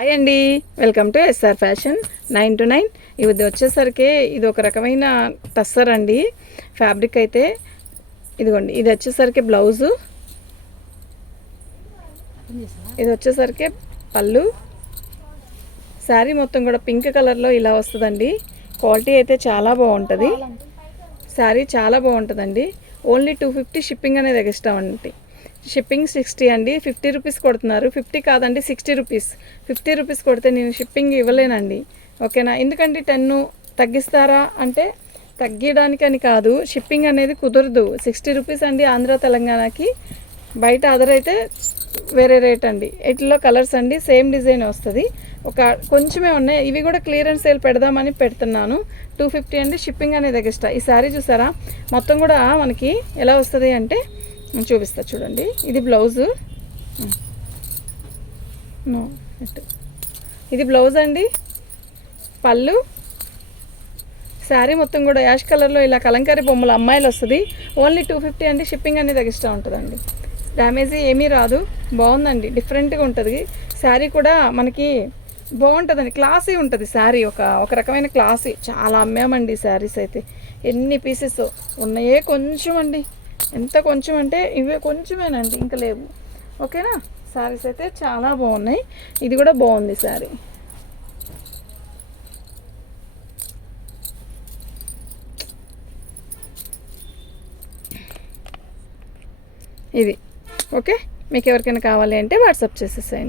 Hi అండి. Welcome to S R fashion nine two nine ఇది వచ్చేసరికి ఇది ఒక రకమైన టస్సర్ అండి. ఫ్యాబ్రిక్ అయితే ఇదిగోండి ఇది వచ్చేసరికి బ్లౌజు. ఇది వచ్చేసరికి పళ్ళు. శారీ మొత్తం కూడా పింక్ కలర్లో ఇలా వస్తుందండి. క్వాలిటీ అయితే చాలా బాగుంటుంది. శారీ చాలా బాగుంటుందండి. ఓన్లీ టూ ఫిఫ్టీ షిప్పింగ్ అనేది ఎగిస్తామండి షిప్పింగ్ సిక్స్టీ అండి. ఫిఫ్టీ రూపీస్ కొడుతున్నారు. ఫిఫ్టీ కాదండి సిక్స్టీ రూపీస్. ఫిఫ్టీ రూపీస్ కొడితే నేను షిప్పింగ్ ఇవ్వలేనండి. ఓకేనా? ఎందుకంటే టెన్ను తగ్గిస్తారా అంటే తగ్గించడానికి అని కాదు. షిప్పింగ్ అనేది కుదరదు. సిక్స్టీ రూపీస్ అండి ఆంధ్ర తెలంగాణకి. బయట అదర్ అయితే వేరే రేట్ అండి. వీటిలో కలర్స్ అండి సేమ్ డిజైన్ వస్తుంది. ఒక కొంచెమే ఉన్నాయి. ఇవి కూడా క్లియరెన్స్ సేల్ పెడదామని పెడుతున్నాను. టూ ఫిఫ్టీ అండి షిప్పింగ్ అనేది ఎక్స్ట్రా. ఈ శారీ చూసారా? మొత్తం కూడా మనకి ఎలా వస్తుంది అంటే చూపిస్తా చూడండి. ఇది బ్లౌజు. నో ఇది బ్లౌజ్ అండి. పళ్ళు. శారీ మొత్తం కూడా యాష్ కలర్లో ఇలా కలంకారీ బొమ్మలు అమ్మాయిలు వస్తుంది. ఓన్లీ టూ ఫిఫ్టీ అండి షిప్పింగ్ అనేది తగ్గిస్తూ ఉంటుందండి. డ్యామేజ్ ఏమీ రాదు. బాగుందండి డిఫరెంట్గా ఉంటుంది. శారీ కూడా మనకి బాగుంటుందండి క్లాసీ ఉంటుంది శారీ. ఒక ఒక రకమైన క్లాసీ. చాలా అమ్మామండి శారీస్ అయితే. ఎన్ని పీసెస్ ఉన్నాయే కొంచెం అండి. ఎంత కొంచెం అంటే ఇవే కొంచెమేనండి ఇంకా లేవు. ఓకేనా? శారీస్ అయితే చాలా బాగున్నాయి. ఇది కూడా బాగుంది శారీ ఇది. ఓకే? మీకు ఎవరికైనా కావాలి అంటే వాట్సాప్ చేసేసేయండి.